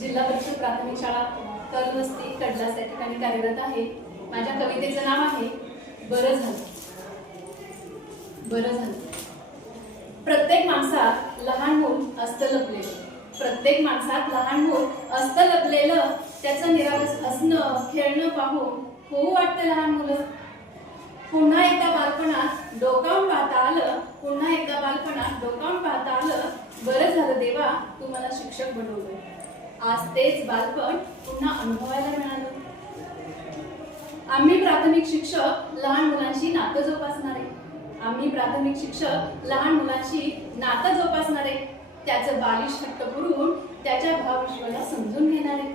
जिल्हा परिषद प्राथमिक शाळा कलवस्ती कडलास या ठिकाणी कार्यरत आहे। माझ्या कवितेचं नाव आहे बरं झालं। बरं झालं। प्रत्येक माणसात लहान मूल असतं लपलेलं, प्रत्येक माणसात लहान मूल असतं लपलेलं, त्याचं निरागस हसणं खेळणं पाहून होऊ वाटतं लहान मुलं। पुन्हा एकदा बालपणात डोकावून पाहता आलं, पुन्हा एकदा बालपणात डोकावून पाहता आलं। बरं झालं देवा तू मला शिक्षक बनवलं, आज तेच बालपण पुन्हा अनुभवायला मिळालं। आम्ही प्राथमिक शिक्षक लहान मुलांशी नातं जोपासणारे, आम्ही प्राथमिक शिक्षक लहान मुलांशी नातं जोपासणारे, त्याचं बालिश हट्ट पुरवून त्याच्या भावविश्वाला समजून घेणारे,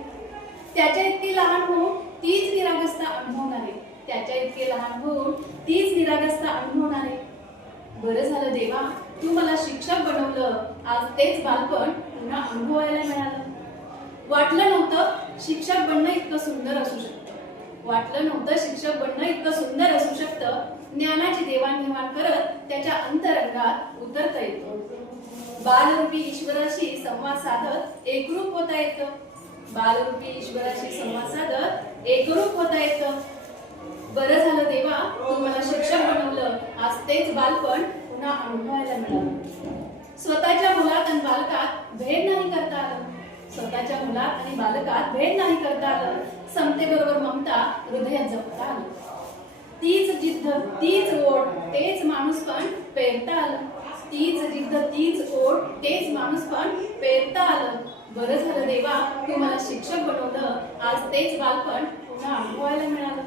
त्याच्या इतकी लहान होऊन तीच निरागसता अनुभवणारे, त्याच्या इतके लहान होऊन तीच निरागसता अनुभवणारे। बरं झालं देवा तू मला शिक्षक बनवलं, आज तेच बालपण पुन्हा अनुभवायला मिळालं। वाटलं नव्हतं शिक्षक बनणं इतकं सुंदर असू शकतं, वाटलं नव्हतं शिक्षक बनणं इतकं सुंदर असू शकतं। ज्ञानाची देवाणघेवाण करत त्याच्या अंतरंगात उतरता येतं, बालरूपी ईश्वराशी संवाद साधत एकरूप होता येतं, बालरूपी ईश्वराशी संवाद साधत एकरूप होता येतं। बरं झालं देवा तू मला शिक्षक बनवलं, आज तेच बालपण पुन्हा अनुभवायला मिळालं। स्वतःच्या मुलात आणि बालकात भेद नाही करता आलं, स्वतःच्या मुलात आणि बालकात भेद नाही करता आलं। समतेबरोबर ममता हृदयात जपता आलं, तीच जिद्द तीच ओढ तेच माणूसपण पेरता आलं, तीच जिद्द तीच ओढ तेच माणूसपण पेरता आलं। बरं झालं देवा तू मला शिक्षक बनवलं, आज तेच बालपण पुन्हा अनुभवायला मिळालं।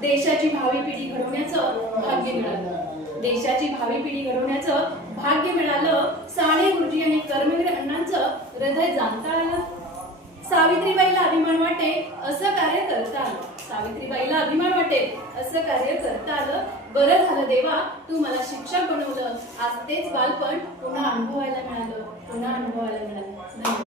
देशाची भावी पिढी घडवण्याचं भाग्य मिळालं, देशाची भावी पिढी घडवण्याचं भाग्य मिळालं। साने गुरुजी आणि कर्मवीर अण्णांचं हृदय जाणता आलं, सावित्रीबाईला अभिमान वाटे असं कार्य करता आलं, सावित्रीबाईला अभिमान वाटे असं कार्य करता आलं। बरं झालं देवा तू मला शिक्षक बनवलं, आज तेच बालपण पुन्हा अनुभवायला मिळालं, पुन्हा अनुभवायला मिळालं।